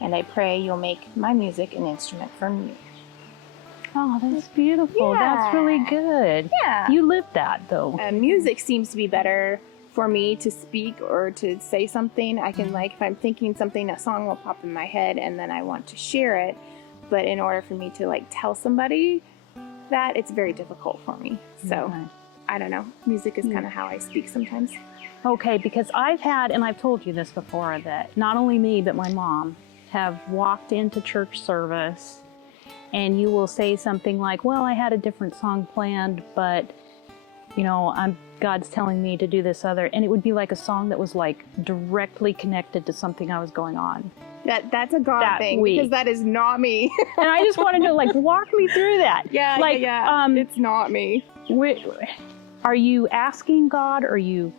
and I pray you'll make my music an instrument from you. Oh, that's beautiful. Yeah. That's really good. Yeah. You lived that, though. Music seems to be better for me to speak or to say something. I can, like, if I'm thinking something, a song will pop in my head and then I want to share it. But in order for me to, like, tell somebody that, it's very difficult for me. So, I don't know. Music is kind of how I speak sometimes. Okay, because I've had, and I've told you this before, that not only me, but my mom have walked into church service and you will say something like, well, I had a different song planned, but, you know, God's telling me to do this other. And it would be like a song that was like directly connected to something I was going on. That's a God thing, because that is not me. And I just want to know, like, walk me through that. Yeah. It's not me. Are you asking God, or are you...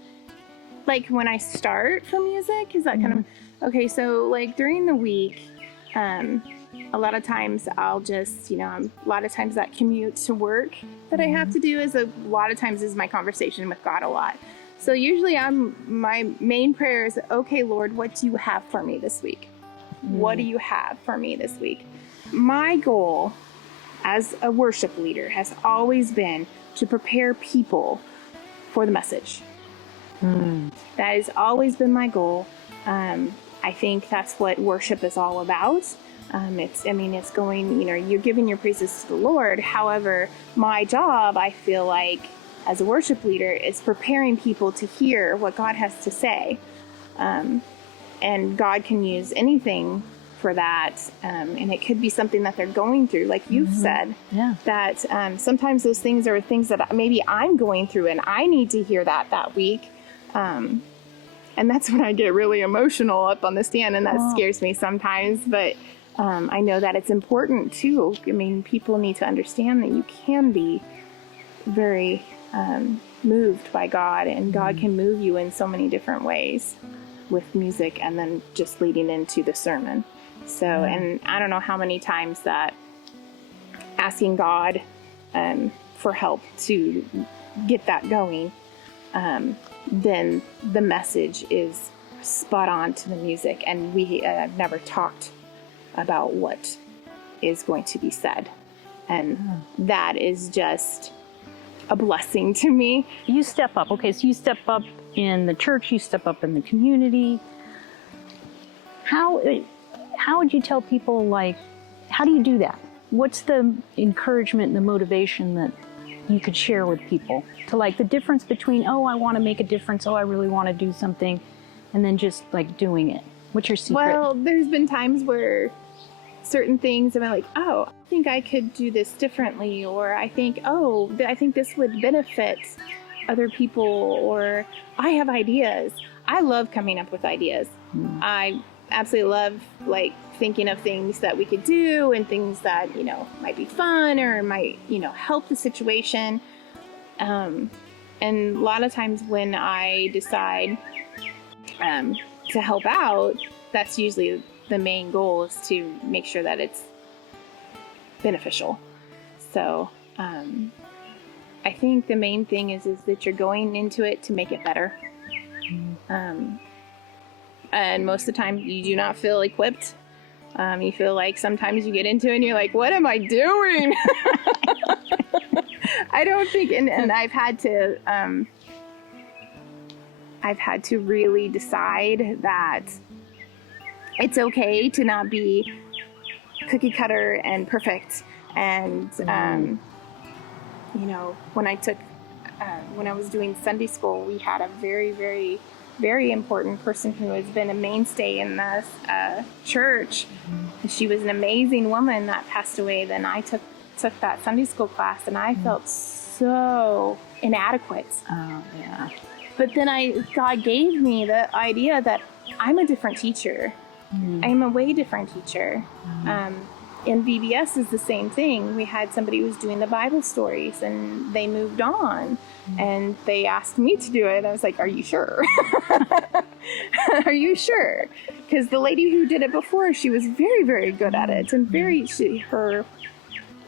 Like, when I start for music, is that kind of... Okay, so, like, during the week, a lot of times I'll just, a lot of times that commute to work that I have to do is a lot of times is my conversation with God a lot. So usually my main prayer is, okay, Lord, what do you have for me this week? What do you have for me this week? My goal as a worship leader has always been to prepare people for the message. That has always been my goal. I think that's what worship is all about. It's going, you're giving your praises to the Lord. However, my job, I feel like, as a worship leader, is preparing people to hear what God has to say. And God can use anything for that. And it could be something that they're going through, like you've said, that sometimes those things are things that maybe I'm going through and I need to hear that week. And that's when I get really emotional up on the stand, and that scares me sometimes. But I know that it's important too. I mean, people need to understand that you can be very moved by God, and God can move you in so many different ways with music, and then just leading into the sermon. So, and I don't know how many times that asking God for help to get that going, then the message is spot on to the music, and we never talked about what is going to be said, and that is just a blessing to me. You step up. Okay, so you step up in the church, you step up in the community. How would you tell people, like, how do you do that? What's the encouragement and the motivation that you could share with people to, like, the difference between, oh, I want to make a difference, oh, I really want to do something, and then just, like, doing it? What's your secret? Well, there's been times where certain things I'm like, oh, I think I could do this differently, or I think this would benefit other people, or I have ideas. I love coming up with ideas. I absolutely love, like, thinking of things that we could do and things that, might be fun or might, help the situation. And a lot of times when I decide to help out, that's usually the main goal, is to make sure that it's beneficial. So I think the main thing is that you're going into it to make it better. And most of the time you do not feel equipped. You feel like sometimes you get into it and you're like, what am I doing? I don't think, and I've had to really decide that it's okay to not be cookie cutter and perfect. And, when I was doing Sunday school, we had a very, very, very important person who has been a mainstay in the church. She was an amazing woman that passed away. Then I took that Sunday school class, and I felt so inadequate. Oh, yeah. But then God gave me the idea that I'm a different teacher. I'm a way different teacher. In VBS is the same thing. We had somebody who was doing the Bible stories, and they moved on, and they asked me to do it. I was like, are you sure? Are you sure? Because the lady who did it before, she was very, very good at it, and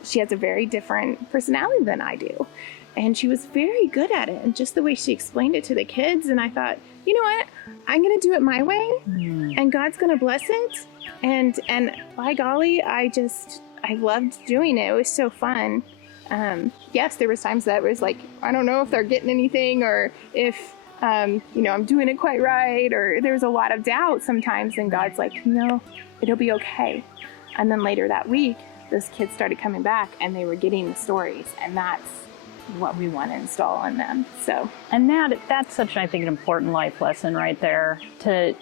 she has a very different personality than I do. And she was very good at it, and just the way she explained it to the kids. And I thought, you know what? I'm going to do it my way, and God's going to bless it. And by golly, I loved doing it. It was so fun. Yes, there was times that it was like, I don't know if they're getting anything, or if, I'm doing it quite right, or there's a lot of doubt sometimes. And God's like, no, it'll be okay. And then later that week, those kids started coming back, and they were getting the stories, and that's what we want to install in them. So, and that's such, I think, an important life lesson right there, to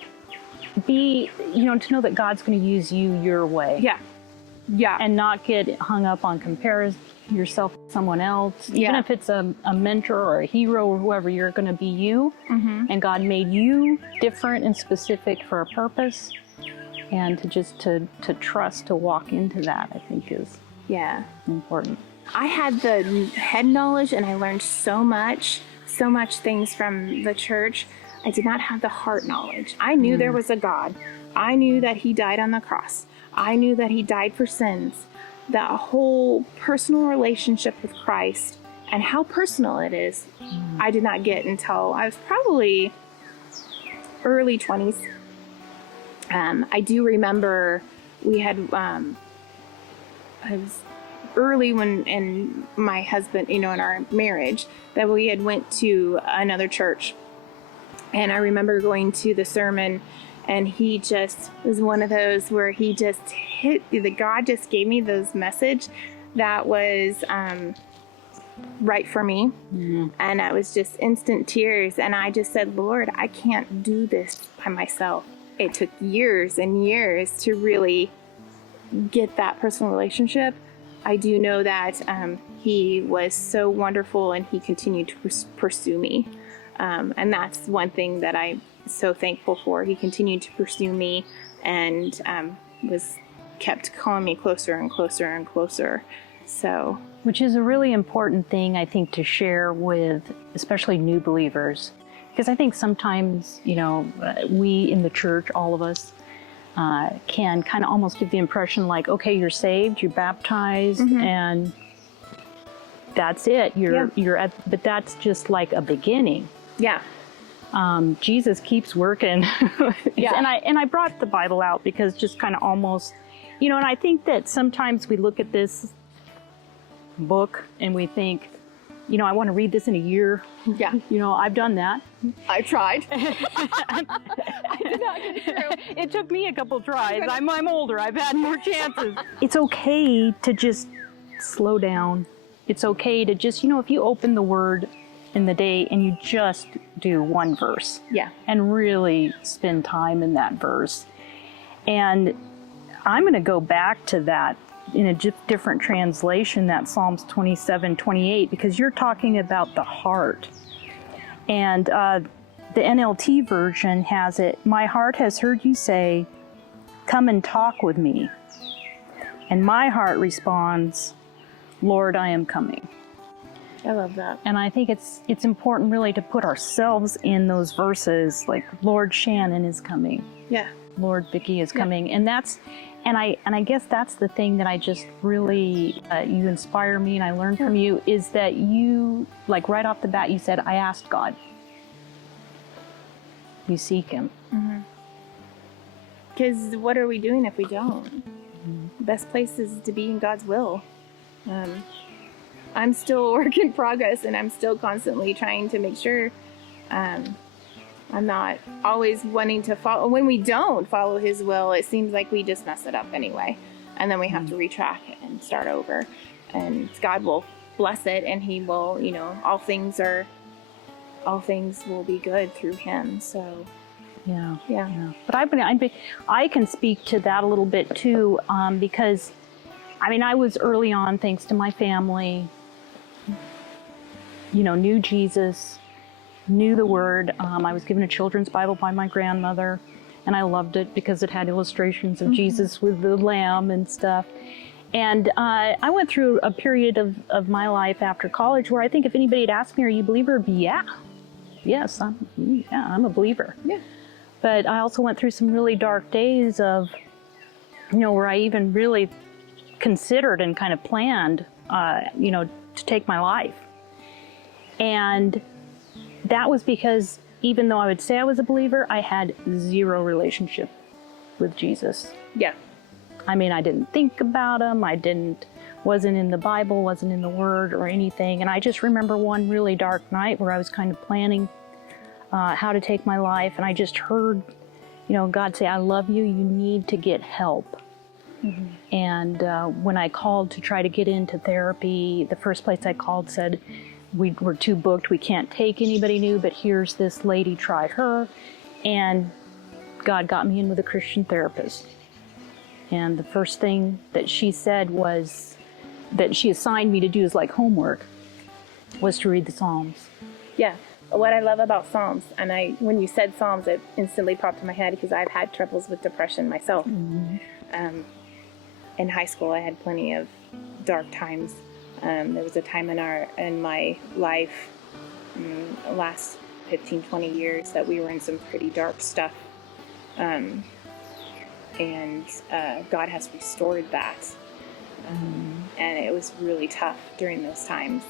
be, to know that God's going to use you your way. Yeah. And not get hung up on comparing yourself to someone else. Even if it's a mentor or a hero or whoever, you're going to be you. And God made you different and specific for a purpose. And to trust to walk into that, I think, is important. I had the head knowledge, and I learned so much things from the church. I did not have the heart knowledge. I knew there was a God. I knew that he died on the cross. I knew that he died for sins. That whole personal relationship with Christ and how personal it is, I did not get until I was probably early 20s. I do remember we had, I was early when in my husband, in our marriage, that we had went to another church. And I remember going to the sermon, and he just was one of those where he just God just gave me this message that was right for me. And it was just instant tears. And I just said, Lord, I can't do this by myself. It took years and years to really get that personal relationship. I do know that he was so wonderful, and he continued to pursue me. And that's one thing that I'm so thankful for. He continued to pursue me, and kept calling me closer and closer and closer. So, which is a really important thing, I think, to share with especially new believers. Because I think sometimes, we in the church, all of us, can kind of almost give the impression like, okay, you're saved, you're baptized, and that's it. But that's just like a beginning. Yeah. Jesus keeps working. And I brought the Bible out because just kind of almost, and I think that sometimes we look at this book and we think, I want to read this in a year. Yeah. I've done that. I tried. I did not get through. It took me a couple tries. I'm older. I've had more chances. It's okay to just slow down. It's okay to just, if you open the Word in the day and you just do one verse. Yeah. And really spend time in that verse. And I'm going to go back to that in a different translation, that Psalms 27:28, because you're talking about the heart. And the NLT version has it, my heart has heard you say, come and talk with me. And my heart responds, Lord, I am coming. I love that. And I think it's important really to put ourselves in those verses, like Lord Shannon is coming. Yeah. Lord Vicky is coming. And I guess that's the thing that I just really, you inspire me and I learned from you, is that you, like right off the bat, you said, I asked God. You seek him. Because what are we doing if we don't? The best place is to be in God's will. I'm still a work in progress, and I'm still constantly trying to make sure I'm not always wanting to follow. When we don't follow his will, it seems like we just mess it up anyway. And then we have to retrack it and start over. And God will bless it, and he will, all things will be good through him. So, yeah. But I can speak to that a little bit too, because, I was early on, thanks to my family, knew Jesus, knew the Word. I was given a children's Bible by my grandmother, and I loved it because it had illustrations of Jesus with the lamb and stuff. And I went through a period of my life after college where I think if anybody had asked me, are you a believer? I'd be, yes, I'm a believer. Yeah. But I also went through some really dark days of, where I even really considered and kind of planned, to take my life. And that was because even though I would say I was a believer, I had zero relationship with Jesus. Yeah. I mean, I didn't think about him. Wasn't in the Bible, wasn't in the Word or anything. And I just remember one really dark night where I was kind of planning how to take my life. And I just heard, God say, I love you. You need to get help. Mm-hmm. And when I called to try to get into therapy, the first place I called said, we were too booked. We can't take anybody new, but here's this lady, try her. And God got me in with a Christian therapist. And the first thing that she said was that she assigned me to do as like homework was to read the Psalms. Yeah. What I love about Psalms, and when you said Psalms, it instantly popped in my head because I've had troubles with depression myself. Mm-hmm. In high school, I had plenty of dark times. There was a time in my life, the last 15, 20 years, that we were in some pretty dark stuff. And God has restored that. And it was really tough during those times.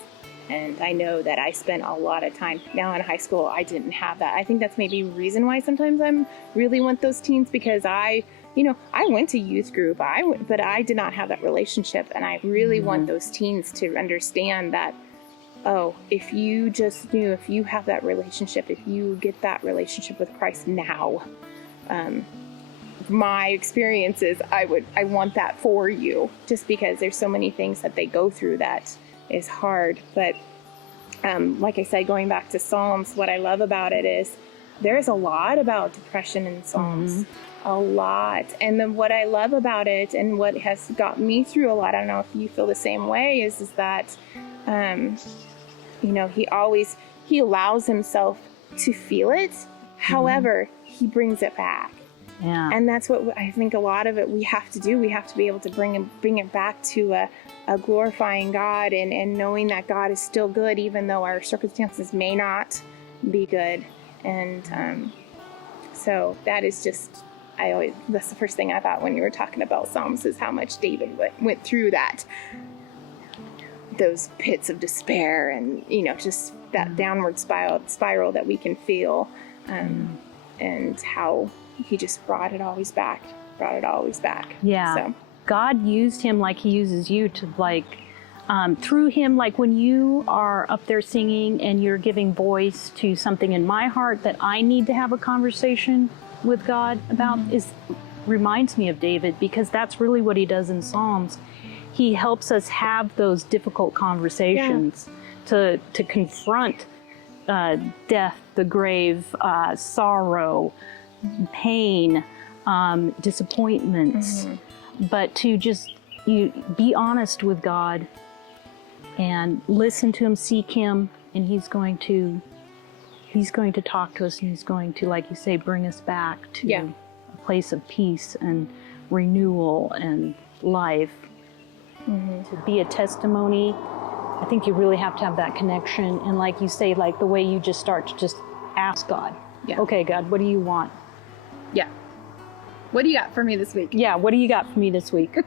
And I know that I spent a lot of time. Now in high school, I didn't have that. I think that's maybe a reason why sometimes I'm really want those teens, because I went to youth group, but I did not have that relationship. And I really want those teens to understand that, if you just knew, if you have that relationship, if you get that relationship with Christ now, my experiences, I want that for you, just because there's so many things that they go through that is hard. But like I said, going back to Psalms, what I love about it is there's a lot about depression in Psalms, a lot. And then what I love about it, and what has got me through a lot, I don't know if you feel the same way, is that he allows himself to feel it. However, he brings it back. Yeah. And that's what I think a lot of it we have to do. We have to be able to bring it back to a glorifying God, and knowing that God is still good, even though our circumstances may not be good. And so that is just, that's the first thing I thought when you were talking about Psalms, is how much David went through those pits of despair, and, just that downward spiral that we can feel, and how he just brought it always back. Yeah. So God used him like he uses you to through him, like when you are up there singing and you're giving voice to something in my heart that I need to have a conversation with God about, reminds me of David, because that's really what he does in Psalms. He helps us have those difficult conversations to confront death, the grave, sorrow, pain, disappointments, but to just be honest with God and listen to him, seek him, and he's going to talk to us, and he's going to, like you say, bring us back to a place of peace and renewal and life. To be a testimony, I think you really have to have that connection, and like you say, like the way you just start to just ask God, okay, God, what do you want? Yeah. What do you got for me this week? Yeah, what do you got for me this week?